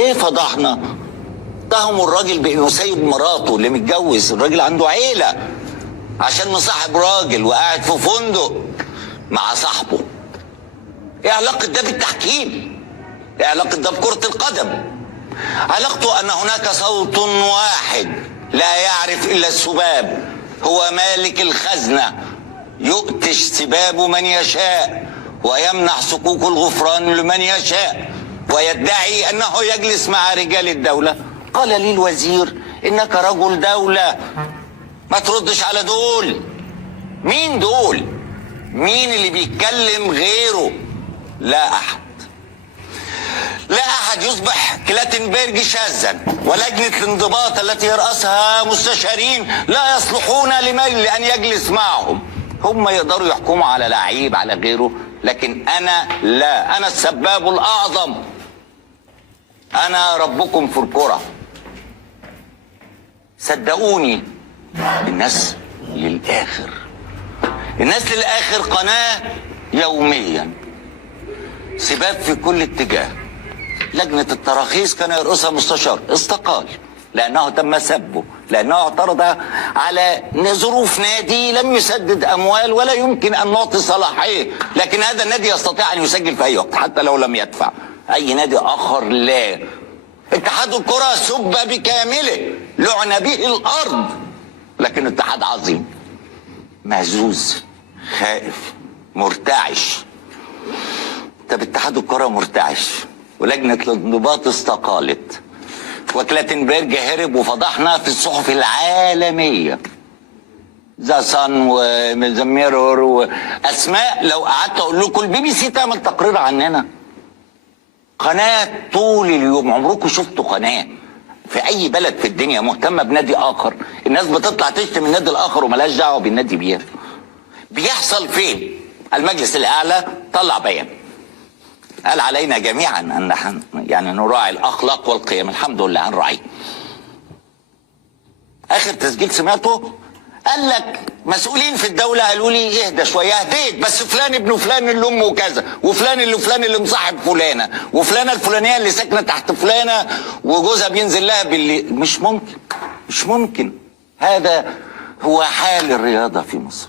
ليه فضحنا؟ اتهموا الراجل بانه سايب مراته اللي متجوز، الراجل عنده عيله، عشان مصاحب راجل وقاعد في فندق مع صاحبه. ايه علاقه ده بالتحكيم؟ ايه علاقه ده بكره القدم؟ علاقته ان هناك صوت واحد لا يعرف الا السباب، هو مالك الخزنه، يؤتش سباب من يشاء ويمنح صكوك الغفران لمن يشاء، ويدعي انه يجلس مع رجال الدوله. قال لي الوزير: انك رجل دوله، ما تردش على دول. مين دول؟ مين اللي بيتكلم غيره؟ لا احد. لا احد يصبح كلاتنبرج شاذا، ولجنه الانضباط التي يرأسها مستشارين لا يصلحون لان يجلس معهم. هم يقدروا يحكموا على لعيب على غيره، لكن انا لا، انا السباب الاعظم، انا ربكم في الكرة. صدقوني، الناس للاخر، الناس للاخر قناة يوميا، سباب في كل اتجاه. لجنة التراخيص كان يرأسها مستشار، استقال لأنه تم سبه، لأنه اعترض على ظروف نادي لم يسدد أموال ولا يمكن أن نعطي صلاحية، لكن هذا النادي يستطيع أن يسجل في أي وقت حتى لو لم يدفع. أي نادي آخر لا. اتحاد الكرة سب بكامله، لعن به الأرض، لكن اتحاد عظيم، مهزوز، خائف، مرتعش. طب اتحاد الكرة مرتعش ولجنة الانضباط استقالت وكلاتنبرج هرب وفضحنا في الصحف العالمية، ذا صن وذا ميرور واسماء لو قعدت اقول لكم الBBC تعمل تقرير عننا. قناة طول اليوم، عمركم شفتوا قناة في اي بلد في الدنيا مهتمة بنادي اخر؟ الناس بتطلع تشتم النادي الاخر وملاش دعوة بالنادي بيها. بيحصل فين؟ المجلس الاعلى طلع بيان قال علينا جميعا ان نحن يعني نراعي الاخلاق والقيم، الحمد لله هنراعيه. اخر تسجيل سمعته قال لك مسؤولين في الدوله قالوا لي اهدى شويه، هديت، بس فلان ابن فلان اللي امه كذا، وفلان اللي مصاحب فلانه، وفلانه الفلانيه اللي ساكنه تحت فلانه وجوزها بينزل لها باللي. مش ممكن، مش ممكن. هذا هو حال الرياضه في مصر.